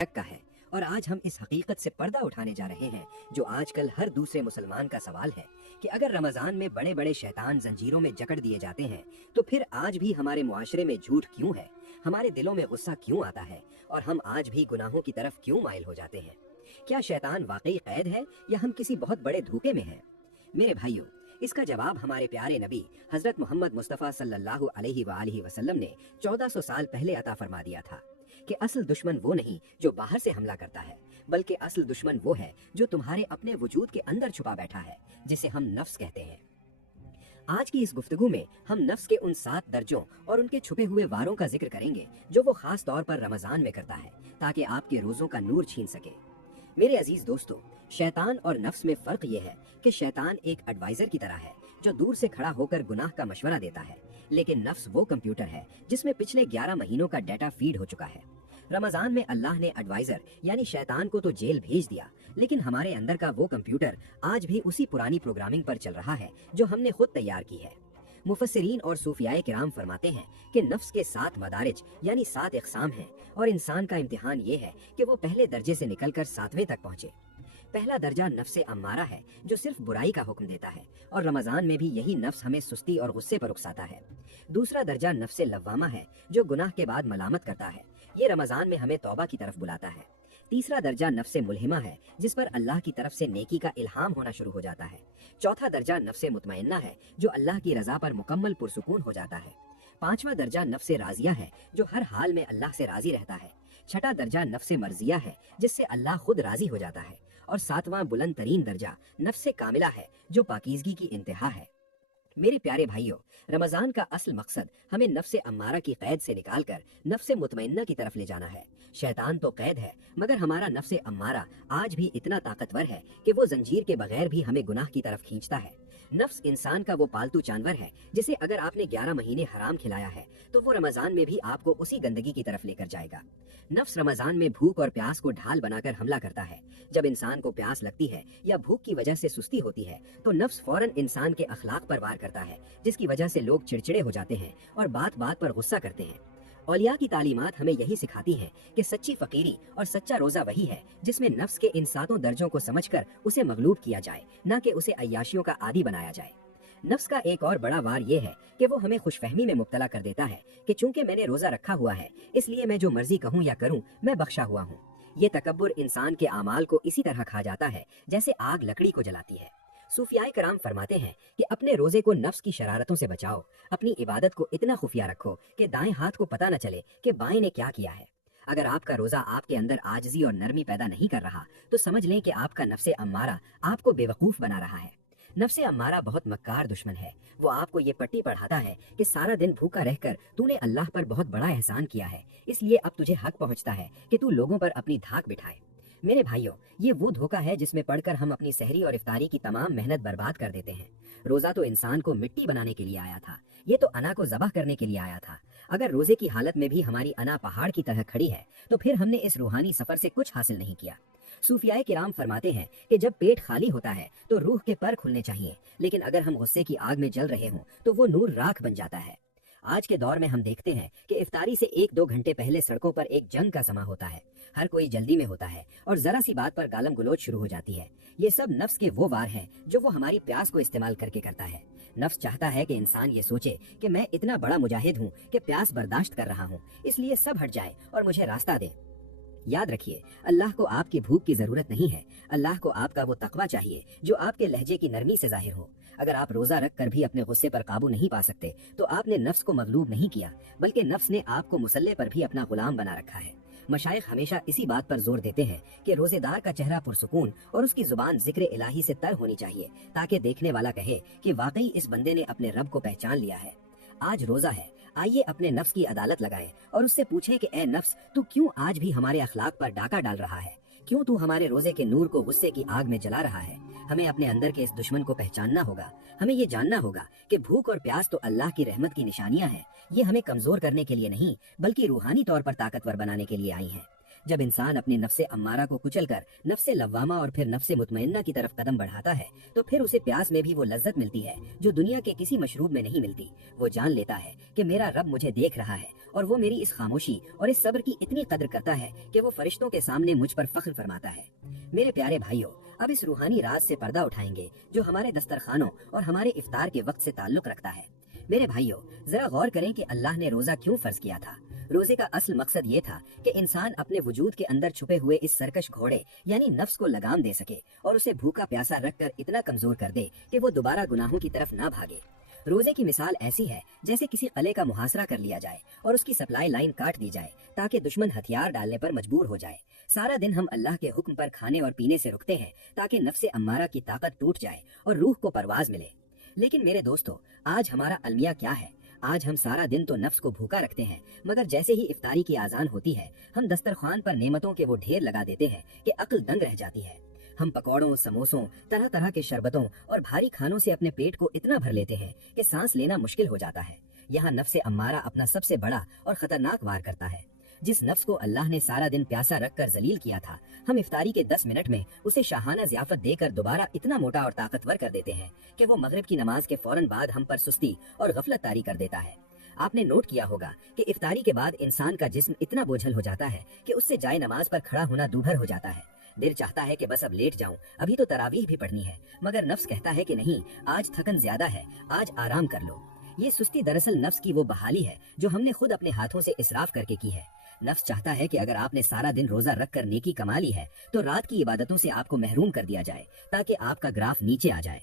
का है। और आज हम इस हकीकत से पर्दा उठाने जा रहे हैं जो आजकल हर दूसरे मुसलमान का सवाल है कि अगर रमज़ान में बड़े बड़े शैतान जंजीरों में जकड़ दिए जाते हैं तो फिर आज भी हमारे मुआशरे में झूठ क्यों है, हमारे दिलों में गुस्सा क्यों आता है और हम आज भी गुनाहों की तरफ क्यों माइल हो जाते हैं। क्या शैतान वाकई कैद है या हम किसी बहुत बड़े धोखे में हैं? मेरे भाइयों, इसका जवाब हमारे प्यारे नबी हजरत मोहम्मद मुस्तफ़ा सल्लल्लाहु अलैहि वसल्लम ने 1400 साल पहले अता फरमा दिया था कि असल दुश्मन वो नहीं जो बाहर से हमला करता है, बल्कि असल दुश्मन वो है जो तुम्हारे अपने वजूद के अंदर छुपा बैठा है, जिसे हम नफ्स कहते हैं। आज की इस गुफ्तगू में हम नफ्स के उन 7 दर्जों और उनके छुपे हुए वारों का जिक्र करेंगे जो वो खास तौर पर रमज़ान में करता है ताकि आपके रोज़ों का नूर छीन सके। मेरे अजीज दोस्तों, शैतान और नफ्स में फ़र्क ये है कि शैतान एक एडवाइज़र की तरह है जो दूर से खड़ा होकर गुनाह का मशवरा देता है, लेकिन नफ्स वो कंप्यूटर है जिसमें पिछले 11 महीनों का डाटा फीड हो चुका है। रमज़ान में अल्लाह ने एडवाइज़र यानी शैतान को तो जेल भेज दिया, लेकिन हमारे अंदर का वो कंप्यूटर आज भी उसी पुरानी प्रोग्रामिंग पर चल रहा है जो हमने खुद तैयार की है। मुफस्सिरीन और सूफियाए किराम फरमाते हैं कि नफ्स के 7 मदारिज यानी 7 इक़साम हैं और इंसान का इम्तिहान ये है कि वो पहले दर्जे से निकलकर 7वें तक पहुँचे। पहला दर्जा नफ्से अम्मारा है जो सिर्फ बुराई का हुक्म देता है और रमज़ान में भी यही नफ्स हमें सुस्ती और गुस्से पर उकसाता है। दूसरा दर्जा नफ्से लव्वामा है जो गुनाह के बाद मलामत करता है, ये रमज़ान में हमें तौबा की तरफ बुलाता है। तीसरा दर्जा नफ्से मुल्हिमा है जिस पर अल्लाह की तरफ से नेकी का इल्हाम होना शुरू हो जाता है। चौथा दर्जा नफ्से मुतमइन्ना है जो अल्लाह की रज़ा पर मुकम्मल पुरसुकून हो जाता है। पांचवा दर्जा नफ्से राजिया है जो हर हाल में अल्लाह से राजी रहता है। छठा दर्जा नफ्से मर्जिया है जिससे अल्लाह खुद राजी हो जाता है। और 7वां बुलंद तरीन दर्जा नफ्से कामिला है जो पाकीज़गी की इंतहा है। मेरे प्यारे भाइयों, रमज़ान का असल मकसद हमें नफ्से अम्मारा की कैद से निकालकर नफ्से मुतमइन्ना की तरफ ले जाना है। शैतान तो कैद है, मगर हमारा नफ्से अम्मारा आज भी इतना ताकतवर है कि वो जंजीर के बगैर भी हमें गुनाह की तरफ खींचता है। नफ्स इंसान का वो पालतू जानवर है जिसे अगर आपने 11 महीने हराम खिलाया है तो वो रमज़ान में भी आपको उसी गंदगी की तरफ लेकर जाएगा। नफ्स रमज़ान में भूख और प्यास को ढाल बनाकर हमला करता है। जब इंसान को प्यास लगती है या भूख की वजह से सुस्ती होती है तो नफ्स फौरन इंसान के अखलाक पर वार करता है, जिसकी वजह से लोग चिड़चिड़े हो जाते हैं और बात बात पर गुस्सा करते हैं। औलिया की तालीमात हमें यही सिखाती हैं कि सच्ची फ़कीरी और सच्चा रोज़ा वही है जिसमें नफ्स के इन 7 दर्जों को समझकर उसे मगलूब किया जाए, न कि उसे अय्याशियों का आदी बनाया जाए। नफ्स का एक और बड़ा वार ये है कि वो हमें खुशफहमी में मुब्तला कर देता है कि चूंकि मैंने रोज़ा रखा हुआ है इसलिए मैं जो मर्जी कहूँ या करूँ मैं बख्शा हुआ हूँ। ये तकब्बुर इंसान के आमाल को इसी तरह खा जाता है जैसे आग लकड़ी को जलाती है। सूफियाए कराम फरमाते हैं कि अपने रोज़े को नफ्स की शरारतों से बचाओ, अपनी इबादत को इतना खुफिया रखो कि दाएं हाथ को पता न चले कि बाएं ने क्या किया है। अगर आपका रोज़ा आपके अंदर आजिज़ी और नरमी पैदा नहीं कर रहा तो समझ लें कि आपका नफ्से अम्मारा आपको बेवकूफ़ बना रहा है। नफ्से अम्मारा बहुत मक्कार दुश्मन है। वो आपको ये पट्टी पढ़ाता है कि सारा दिन भूखा रहकर तूने अल्लाह पर बहुत बड़ा एहसान किया है, इसलिए अब तुझे हक पहुंचता है कि तू लोगों पर अपनी धाक बिठाए। मेरे भाइयों, ये वो धोखा है जिसमें पढ़कर हम अपनी सहरी और इफ्तारी की तमाम मेहनत बर्बाद कर देते हैं। रोज़ा तो इंसान को मिट्टी बनाने के लिए आया था, ये तो अना को ज़बह करने के लिए आया था। अगर रोज़े की हालत में भी हमारी अना पहाड़ की तरह खड़ी है तो फिर हमने इस रूहानी सफ़र से कुछ हासिल नहीं किया। सूफियाए किराम फरमाते हैं कि जब पेट खाली होता है तो रूह के पर खुलने चाहिए, लेकिन अगर हम गुस्से की आग में जल रहे हों तो वो नूर राख बन जाता है। आज के दौर में हम देखते हैं कि इफ्तारी से 1-2 घंटे पहले सड़कों पर एक जंग का समा होता है। हर कोई जल्दी में होता है और जरा सी बात पर गालम गलोच शुरू हो जाती है। ये सब नफ्स के वो वार हैं जो वो हमारी प्यास को इस्तेमाल करके करता है। नफ्स चाहता है कि इंसान ये सोचे कि मैं इतना बड़ा मुजाहिद हूँ कि प्यास बर्दाश्त कर रहा हूँ, इसलिए सब हट जाए और मुझे रास्ता दे। याद रखिए, अल्लाह को आपकी भूख की ज़रूरत नहीं है, अल्लाह को आपका वो तकवा चाहिए जो आपके लहजे की नरमी से जाहिर हो। अगर आप रोज़ा रख कर भी अपने गुस्से पर काबू नहीं पा सकते तो आपने नफ्स को मगलूब नहीं किया, बल्कि नफ्स ने आपको मुसल्ले पर भी अपना गुलाम बना रखा है। मशाइख हमेशा इसी बात पर जोर देते हैं कि रोज़ेदार का चेहरा पुरसुकून और उसकी ज़ुबान ज़िक्र इलाही से तर होनी चाहिए ताकि देखने वाला कहे कि वाकई इस बंदे ने अपने रब को पहचान लिया है। आज रोज़ा है, आइए अपने नफ्स की अदालत लगाएं और उससे पूछें कि ए नफ्स, तू क्यों आज भी हमारे अखलाक पर डाका डाल रहा है? क्यों तू हमारे रोजे के नूर को गुस्से की आग में जला रहा है? हमें अपने अंदर के इस दुश्मन को पहचानना होगा। हमें ये जानना होगा कि भूख और प्यास तो अल्लाह की रहमत की निशानियां हैं। ये हमें कमजोर करने के लिए नहीं बल्कि रूहानी तौर पर ताकतवर बनाने के लिए आई हैं। जब इंसान अपने नफ्से अम्मारा को कुचलकर नफ्से लव्वामा और फिर नफ्से मुतमइन्ना की तरफ कदम बढ़ाता है तो फिर उसे प्यास में भी वो लज्जत मिलती है जो दुनिया के किसी मशरूब में नहीं मिलती। वो जान लेता है कि मेरा रब मुझे देख रहा है और वो मेरी इस खामोशी और इस सब्र की इतनी कदर करता है कि वो फरिश्तों के सामने मुझ पर फख्र फरमाता है। मेरे प्यारे भाइयों, अब इस रूहानी राज से पर्दा उठाएंगे जो हमारे दस्तरखानों और हमारे इफ्तार के वक्त से ताल्लुक रखता है। मेरे भाइयों, जरा गौर करें कि अल्लाह ने रोजा क्यों फर्ज किया था। रोजे का असल मकसद ये था कि इंसान अपने वजूद के अंदर छुपे हुए इस सरकश घोड़े यानी नफ्स को लगाम दे सके और उसे भूखा प्यासा रखकर इतना कमजोर कर दे कि वो दोबारा गुनाहों की तरफ ना भागे। रोजे की मिसाल ऐसी है जैसे किसी कले का मुहासरा कर लिया जाए और उसकी सप्लाई लाइन काट दी जाए ताकि दुश्मन हथियार डालने पर मजबूर हो जाए। सारा दिन हम अल्लाह के हुक्म पर खाने और पीने से रुकते हैं ताकि नफ्से अम्मारा की ताकत टूट जाए और रूह को परवाज मिले। लेकिन मेरे दोस्तों, आज हमारा अलमिया क्या है? आज हम सारा दिन तो नफ्स को भूखा रखते हैं, मगर जैसे ही इफ्तारी की आजान होती है हम दस्तरखान पर नेमतों के वो ढेर लगा देते हैं कि अक्ल दंग रह जाती है। हम पकौड़ों, समोसों, तरह तरह के शरबतों और भारी खानों से अपने पेट को इतना भर लेते हैं कि सांस लेना मुश्किल हो जाता है। यहाँ नफ्से अम्मारा अपना सबसे बड़ा और खतरनाक वार करता है। जिस नफ्स को अल्लाह ने सारा दिन प्यासा रखकर जलील किया था, हम इफ्तारी के 10 मिनट में उसे शाहाना ज़ियाफत देकर दोबारा इतना मोटा और ताकतवर कर देते हैं कि वो मगरिब की नमाज के फौरन बाद हम पर सुस्ती और गफलत तारी कर देता है। आपने नोट किया होगा कि इफ्तारी के बाद इंसान का जिस्म इतना बोझल हो जाता है कि उससे जाए नमाज पर खड़ा होना दूभर हो जाता है। दिल चाहता है कि बस अब लेट जाऊं, अभी तो तरावीह भी पढ़नी है, मगर नफ्स कहता है कि नहीं, आज थकन ज्यादा है, आज आराम कर लो। ये सुस्ती दरअसल नफ्स की वो बहाली है जो हमने खुद अपने हाथों से इसराफ करके की है। नफ्स चाहता है कि अगर आपने सारा दिन रोजा रख कर नेकी कमा ली है तो रात की इबादतों से आपको महरूम कर दिया जाए ताकि आपका ग्राफ नीचे आ जाए।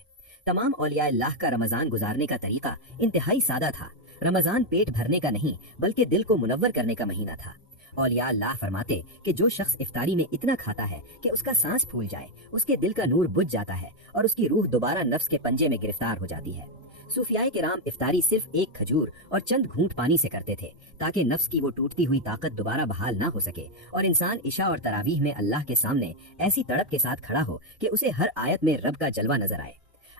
तमाम औलिया अल्लाह का रमजान गुजारने का तरीका इंतहाई सादा था। रमजान पेट भरने का नहीं बल्कि दिल को मुनव्वर करने का महीना था। औलिया अल्लाह फरमाते कि जो शख्स इफ्तारी में इतना खाता है कि उसका सांस फूल जाए, उसके दिल का नूर बुझ जाता है और उसकी रूह दोबारा नफ्स के पंजे में गिरफ्तार हो जाती है। सूफियाए किराम इफ्तारी सिर्फ एक खजूर और चंद घूंट पानी से करते थे ताकि नफ्स की वो टूटती हुई ताकत दोबारा बहाल ना हो सके और इंसान इशा और तरावीह में अल्लाह के सामने ऐसी तड़प के साथ खड़ा हो कि उसे हर आयत में रब का जलवा नजर आए।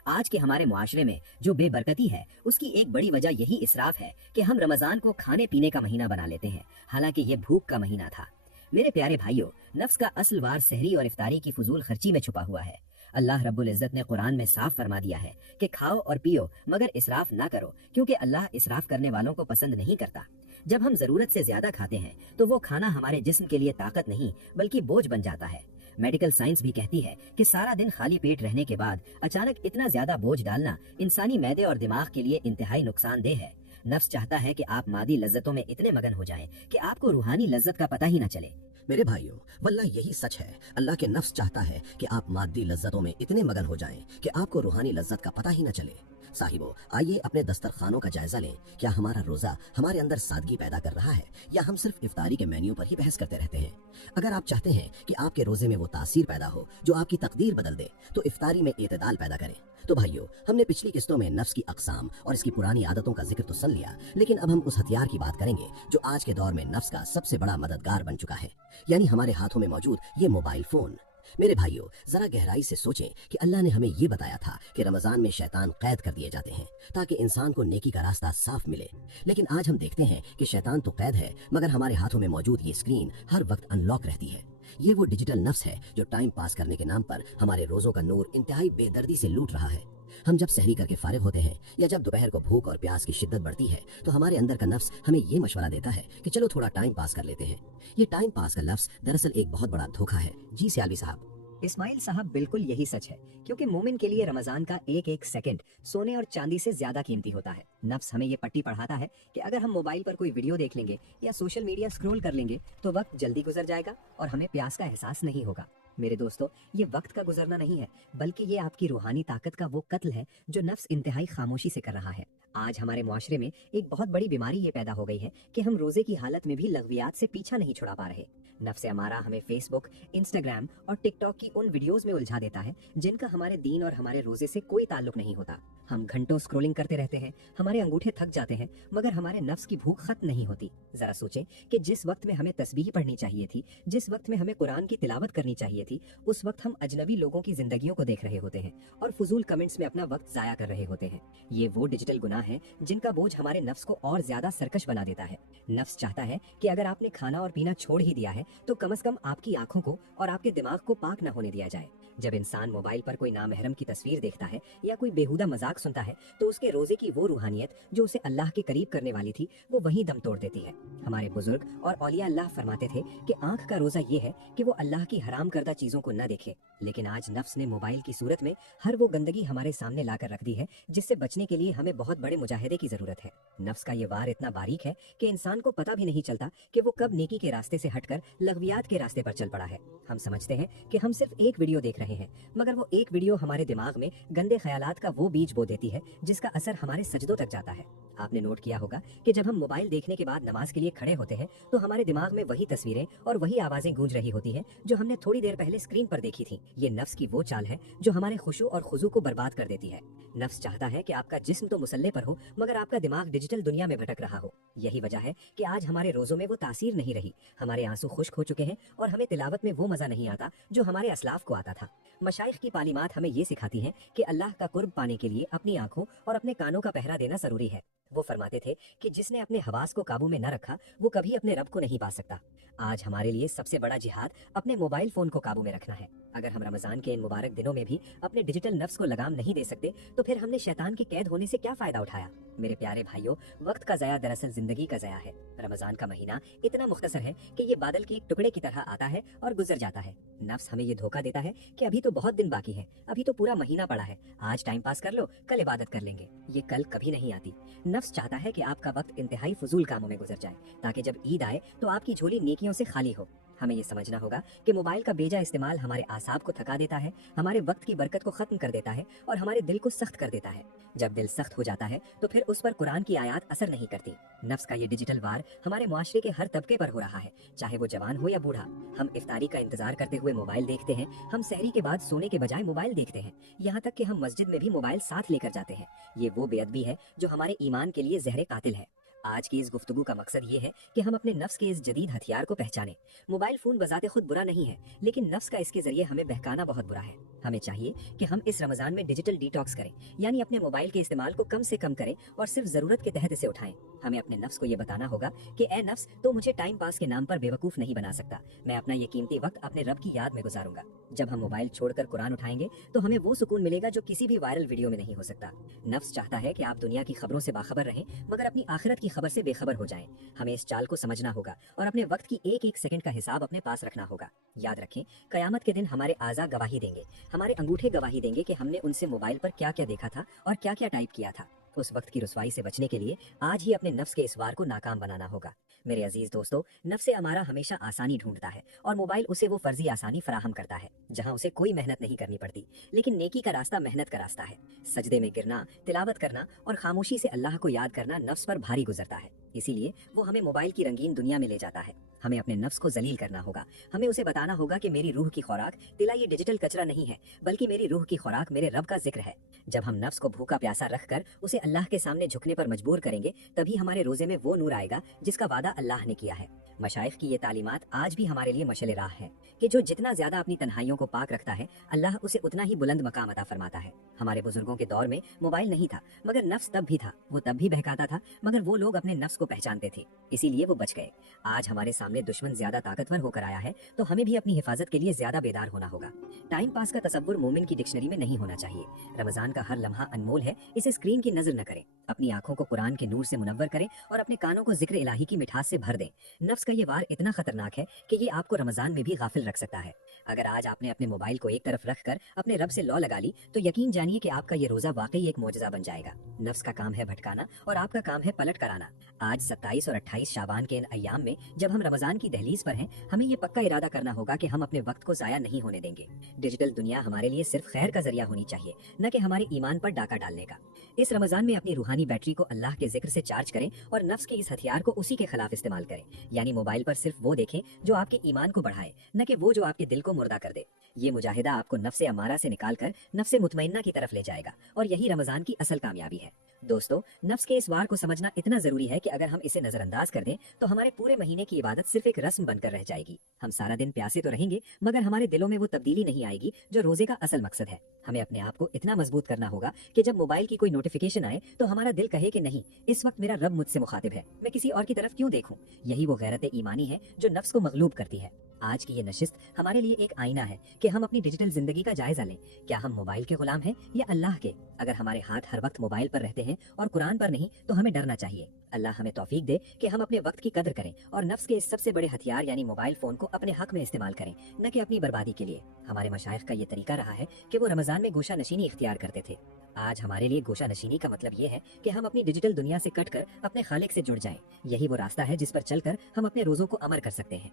आज के हमारे मुआशरे में जो बेबरकती है उसकी एक बड़ी वजह यही इसराफ है कि हम रमजान को खाने पीने का महीना बना लेते हैं, हालांकि ये भूख का महीना था। मेरे प्यारे भाइयों, नफ्स का असल वार सहरी और इफ्तारी की फजूल खर्ची में छुपा हुआ है। अल्लाह रब्बुल इज्जत ने कुरान में साफ फरमा दिया है कि खाओ और पियो मगर इसराफ ना करो, क्योंकि अल्लाह इसराफ करने वालों को पसंद नहीं करता। जब हम जरूरत से ज्यादा खाते हैं तो वो खाना हमारे जिस्म के लिए ताकत नहीं बल्कि बोझ बन जाता है। मेडिकल साइंस भी कहती है कि सारा दिन खाली पेट रहने के बाद अचानक इतना ज्यादा बोझ डालना इंसानी मैदे और दिमाग के लिए इंतहाई नुकसानदेह है। नफ्स चाहता है कि आप मादी लज्जतों में इतने मगन हो जाएं कि आपको रूहानी लज्जत का पता ही न चले। मेरे भाइयों, वल्लाह यही सच है। अल्लाह के नफ्स चाहता है कि आप मादी लज्जतों में इतने मगन हो जाएं कि आपको रूहानी लज्जत का पता ही न चले। साहिबो, आइए अपने दस्तरखानों का जायजा लें। क्या हमारा रोजा हमारे अंदर सादगी पैदा कर रहा है या हम सिर्फ इफ्तारी के मेन्यू पर ही बहस करते रहते हैं? अगर आप चाहते हैं कि आपके रोजे में वो तासीर पैदा हो जो आपकी तकदीर बदल दे तो इफ्तारी में एतदाल पैदा करें। तो भाइयों, हमने पिछली किस्तों में नफ्स की अकसाम और इसकी पुरानी आदतों का जिक्र तो सुन लिया, लेकिन अब हम उस हथियार की बात करेंगे जो आज के दौर में नफ्स का सबसे बड़ा मददगार बन चुका है, यानी हमारे हाथों में मौजूद ये मोबाइल फोन। मेरे भाइयों, जरा गहराई से सोचें कि अल्लाह ने हमें ये बताया था कि रमजान में शैतान कैद कर दिए जाते हैं ताकि इंसान को नेकी का रास्ता साफ मिले, लेकिन आज हम देखते हैं कि शैतान तो कैद है मगर हमारे हाथों में मौजूद ये स्क्रीन हर वक्त अनलॉक रहती है। ये वो डिजिटल नफ्स है जो टाइम पास करने के नाम पर हमारे रोजों का नूर इंतहाई बेदर्दी से लूट रहा है। हम जब सहरी करके फारिग होते हैं या जब दोपहर को भूख और प्यास की शिद्दत बढ़ती है तो हमारे अंदर का नफ्स हमें ये मशवरा देता है कि चलो थोड़ा टाइम पास कर लेते हैं। ये टाइम पास का लफ्ज दरअसल एक बहुत बड़ा धोखा है। जी सियालवी साहब। इस्माइल साहब, बिल्कुल यही सच है, क्योंकि मोमिन के लिए रमजान का एक एक सेकंड सोने और चांदी से ज्यादा कीमती होता है। नफ्स हमें ये पट्टी पढ़ाता है कि अगर हम मोबाइल पर कोई वीडियो देख लेंगे या सोशल मीडिया स्क्रॉल कर लेंगे तो वक्त जल्दी गुजर जाएगा और हमें प्यास का एहसास नहीं होगा। मेरे दोस्तों, ये वक्त का गुजरना नहीं है बल्कि ये आपकी रूहानी ताकत का वो कत्ल है जो नफ्स इंतहाई खामोशी से कर रहा है। आज हमारे मुआशरे में एक बहुत बड़ी बीमारी ये पैदा हो गई है कि हम रोजे की हालत में भी लग़वियात से पीछा नहीं छुड़ा पा रहे। नफ्स हमारा हमें फेसबुक, इंस्टाग्राम और टिकटॉक की उन वीडियोस में उलझा देता है जिनका हमारे दीन और हमारे रोजे से कोई ताल्लुक नहीं होता। हम घंटों स्क्रोलिंग करते रहते हैं, हमारे अंगूठे थक जाते हैं, मगर हमारे नफ्स की भूख खत्म नहीं होती। जरा सोचें कि जिस वक्त में हमें तस्बीह पढ़नी चाहिए थी, जिस वक्त में हमें कुरान की तिलावत करनी चाहिए थी, उस वक्त हम अजनबी लोगों की जिंदगियों को देख रहे होते हैं और फजूल कमेंट्स में अपना वक्त जाया कर रहे होते हैं। ये वो डिजिटल गुनाह हैं जिनका बोझ हमारे नफ्स को और ज्यादा सरकश बना देता है। नफ्स चाहता है कि अगर आपने खाना और पीना छोड़ ही दिया है तो कम से कम आपकी आंखों को और आपके दिमाग को पाक न होने दिया जाए। जब इंसान मोबाइल पर कोई नामहरम की तस्वीर देखता है या कोई बेहुदा मजाक सुनता है तो उसके रोजे की वो रूहानियत जो उसे अल्लाह के करीब करने वाली थी वो वहीं दम तोड़ देती है। हमारे बुजुर्ग और औलिया अल्लाह फरमाते थे कि आंख का रोजा ये है कि वो अल्लाह की हराम करदा चीजों को न देखे, लेकिन आज नफ्स ने मोबाइल की सूरत में हर वो गंदगी हमारे सामने लाकर रख दी है जिससे बचने के लिए हमें बहुत बड़े मुजाहिदे की जरूरत है। नफ्स का ये वार इतना बारीक है कि इंसान को पता भी नहीं चलता कि वो कब नेकी के रास्ते से हटकर लग़वियात के रास्ते पर चल पड़ा है। हम समझते हैं कि हम सिर्फ एक वीडियो देख रहे हैं, मगर वो एक वीडियो हमारे दिमाग में गंदे ख्यालात का वो बीज बो देती है जिसका असर हमारे सजदों तक जाता है। आपने नोट किया होगा कि जब हम मोबाइल देखने के बाद नमाज के लिए खड़े होते हैं तो हमारे दिमाग में वही तस्वीरें और वही आवाजें गूंज रही होती हैं जो हमने थोड़ी देर पहले स्क्रीन पर देखी थी। ये नफ्स की वो चाल है जो हमारे खुशू और खुजू को बर्बाद कर देती है। नफ्स चाहता है कि आपका जिस्म तो मुसल्ले पर हो मगर आपका दिमाग डिजिटल दुनिया में भटक रहा हो। यही वजह है कि आज हमारे रोजों में वो तासीर नहीं रही, हमारे आंसू खुश्क हो चुके हैं और हमें तिलावत में वो मजा नहीं आता जो हमारे असलाफ को आता था। मशाइख की तालीमात हमें ये सिखाती हैं कि अल्लाह का कुर्ब पाने के लिए अपनी आंखों और अपने कानों का पहरा देना जरूरी है। वो फरमाते थे कि जिसने अपने हवास को काबू में न रखा वो कभी अपने रब को नहीं पा सकता। आज हमारे लिए सबसे बड़ा जिहाद अपने मोबाइल फोन को काबू में रखना है। अगर हम रमजान के इन मुबारक दिनों में भी अपने डिजिटल नफ्स को लगाम नहीं दे सकते तो फिर हमने शैतान के कैद होने से क्या फायदा उठाया। मेरे प्यारे भाइयों, वक्त का ज़या दरअसल जिंदगी का ज़या है। रमजान का महीना इतना मुख्तसर है कि ये बादल के एक टुकड़े की तरह आता है और गुजर जाता है। नफ्स हमें ये धोखा देता है कि अभी तो बहुत दिन बाकी है, अभी तो पूरा महीना पड़ा है, आज टाइम पास कर लो, कल इबादत कर लेंगे। ये कल कभी नहीं आती। नफ्स चाहता है कि आपका वक्त इंतहाई फजूल कामों में गुजर जाए ताकि जब ईद आए तो आपकी झोली नेकियों से खाली हो। हमें ये समझना होगा कि मोबाइल का बेजा इस्तेमाल हमारे आसाब को थका देता है, हमारे वक्त की बरकत को खत्म कर देता है और हमारे दिल को सख्त कर देता है। जब दिल सख्त हो जाता है तो फिर उस पर कुरान की आयत असर नहीं करती। नफ्स का ये डिजिटल वार हमारे मुआशरे के हर तबके पर हो रहा है, चाहे वो जवान हो या बूढ़ा। हम इफ्तारी का इंतजार करते हुए मोबाइल देखते हैं, हम सहरी के बाद सोने के बजाय मोबाइल देखते हैं, यहाँ तक कि हम मस्जिद में भी मोबाइल साथ लेकर जाते हैं। ये वो बेअदबी है जो हमारे ईमान के लिए जहर कातिल है। आज की इस गुफ्तगू का मकसद ये है कि हम अपने नफ्स के इस जदीद हथियार को पहचानें। मोबाइल फोन बजाते खुद बुरा नहीं है, लेकिन नफ्स का इसके जरिए हमें बहकाना बहुत बुरा है। हमें चाहिए कि हम इस रमजान में डिजिटल डिटॉक्स करें, यानी अपने मोबाइल के इस्तेमाल को कम से कम करें और सिर्फ जरूरत के तहत इसे उठाएं। हमें अपने नफ्स को ये बताना होगा कि ए नफ्स, तो मुझे टाइम पास के नाम पर बेवकूफ नहीं बना सकता। मैं अपना ये कीमती वक्त अपने रब की याद में गुजारूंगा। जब हम मोबाइल छोड़कर कुरान उठाएंगे तो हमें वो सुकून मिलेगा जो किसी भी वायरल वीडियो में नहीं हो सकता। नफ्स चाहता है कि आप दुनिया की खबरों से बाखबर रहें मगर अपनी आखिरत की खबर से बेखबर हो जाएं। हमें इस चाल को समझना होगा और अपने वक्त की एक एक सेकंड का हिसाब अपने पास रखना होगा। याद रखें, कयामत के दिन हमारे आज़ा गवाही देंगे, हमारे अंगूठे गवाही देंगे कि हमने उनसे मोबाइल पर क्या क्या देखा था और क्या क्या टाइप किया था। उस वक्त की रुसवाई से बचने के लिए आज ही अपने नफ्स के इस वार को नाकाम बनाना होगा। मेरे अजीज दोस्तों, नफ्स अमारा हमेशा आसानी ढूंढता है और मोबाइल उसे वो फर्जी आसानी फराहम करता है जहां उसे कोई मेहनत नहीं करनी पड़ती। लेकिन नेकी का रास्ता मेहनत का रास्ता है। सजदे में गिरना, तिलावत करना और खामोशी से अल्लाह को याद करना नफ्स पर भारी गुजरता है, इसीलिए वो हमें मोबाइल की रंगीन दुनिया में ले जाता है। हमें अपने नफ्स को जलील करना होगा। हमें उसे बताना होगा कि मेरी रूह की खुराक तिला ये डिजिटल कचरा नहीं है, बल्कि मेरी रूह की खुराक मेरे रब का जिक्र है। जब हम नफ्स को भूखा प्यासा रखकर उसे अल्लाह के सामने झुकने पर मजबूर करेंगे, तभी हमारे रोजे में वो नूर आएगा जिसका वादा अल्लाह ने किया है। मशाइख की ये तालीमात आज भी हमारे लिए मशअल राह है कि जो जितना ज्यादा अपनी तन्हाइयों को पाक रखता है, अल्लाह उसे उतना ही बुलंद मकाम अता फरमाता है। हमारे बुजुर्गों के दौर में मोबाइल नहीं था, मगर नफ्स तब भी था। वो तब भी बहकाता था, मगर वो लोग अपने नफ्स को पहचानते थे, इसीलिए वो बच गए। आज हमारे सामने दुश्मन ज्यादा ताकतवर होकर आया है, तो हमें भी अपनी हिफाजत के लिए ज्यादा बेदार होना होगा। टाइम पास का तसव्वुर मोमिन की डिक्शनरी में नहीं होना चाहिए। रमजान का हर लम्हा अनमोल है, इसे स्क्रीन की नजर न करें। अपनी आंखों को कुरान के नूर से मुनव्वर करें और अपने कानों को जिक्र इलाही की मिठास से भर दें। नफ्स का ये वार इतना खतरनाक है कि ये आपको रमजान में भी गाफिल रख सकता है। अगर आज आपने अपने मोबाइल को एक तरफ रखकर अपने रब से लौ लगा ली, तो यकीन जानिए कि आपका ये रोजा वाकई एक मोजज़ा बन जाएगा। नफ्स का काम है भटकाना और आपका काम है पलट कराना। आज 27 और 28 शाबान के इन अय्याम में जब हम रमजान की दहलीज पर हैं, हमें ये पक्का इरादा करना होगा कि हम अपने वक्त को जाया नहीं होने देंगे। डिजिटल दुनिया हमारे लिए सिर्फ खैर का जरिया होनी चाहिए, न कि हमारे ईमान पर डाका डालने का। इस रमजान में अपनी रूहानी रूहानी बैटरी को अल्लाह के जिक्र से चार्ज करें और नफ्स के इस हथियार को उसी के खिलाफ इस्तेमाल करें, यानी मोबाइल पर सिर्फ वो देखें जो आपके ईमान को बढ़ाए, न कि वो जो आपके दिल को मुर्दा कर दे। ये मुजाहिदा आपको नफ्से अमारा से निकालकर नफ्से मुतमइन्ना की तरफ ले जाएगा और यही रमजान की असल कामयाबी है। दोस्तों, नफ्स के इस वार को समझना इतना जरूरी है कि अगर हम इसे नजरअंदाज कर दें तो हमारे पूरे महीने की इबादत सिर्फ एक रस्म बनकर रह जाएगी। हम सारा दिन प्यासे तो रहेंगे मगर हमारे दिलों में वो तब्दीली नहीं आएगी जो रोजे का असल मकसद है। हमें अपने आप को इतना मजबूत करना होगा कि जब मोबाइल की कोई नोटिफिकेशन आए तो हमारा दिल कहे कि नहीं, इस वक्त मेरा रब मुझसे मुखातिब है, मैं किसी और की तरफ क्यों देखूं। यही वो गैरत ईमानी है जो नफ्स को मगलूब करती है। आज की ये नशिस्त हमारे लिए एक आईना है कि हम अपनी डिजिटल जिंदगी का जायजा लें। क्या हम मोबाइल के गुलाम हैं या अल्लाह के? अगर हमारे हाथ हर वक्त मोबाइल पर रहते हैं और कुरान पर नहीं तो हमें डरना चाहिए। अल्लाह हमें तौफीक दे कि हम अपने वक्त की कदर करें और नफ्स के इस सबसे बड़े हथियार यानी मोबाइल फोन को अपने हक में इस्तेमाल करें, न कि अपनी बर्बादी के लिए। हमारे मशाइख का ये तरीका रहा है कि वो रमजान में गोशा नशीनी इख्तियार करते थे। आज हमारे लिए गोशा नशीनी का मतलब ये है कि हम अपनी डिजिटल दुनिया से कटकर अपने खालिक से जुड़ जाएं। यही वो रास्ता है जिस पर चलकर हम अपने रोजों को अमर कर सकते हैं।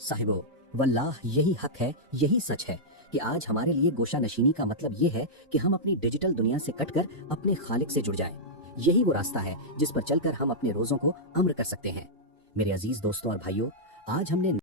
साहिबो, वल्लाह यही हक है, यही सच है कि आज हमारे लिए गोशा नशीनी का मतलब ये है कि हम अपनी डिजिटल दुनिया से कटकर अपने खालिक से जुड़ जाएं। यही वो रास्ता है जिस पर चलकर हम अपने रोजों को अम्र कर सकते हैं। मेरे अजीज दोस्तों और भाइयों, आज हमने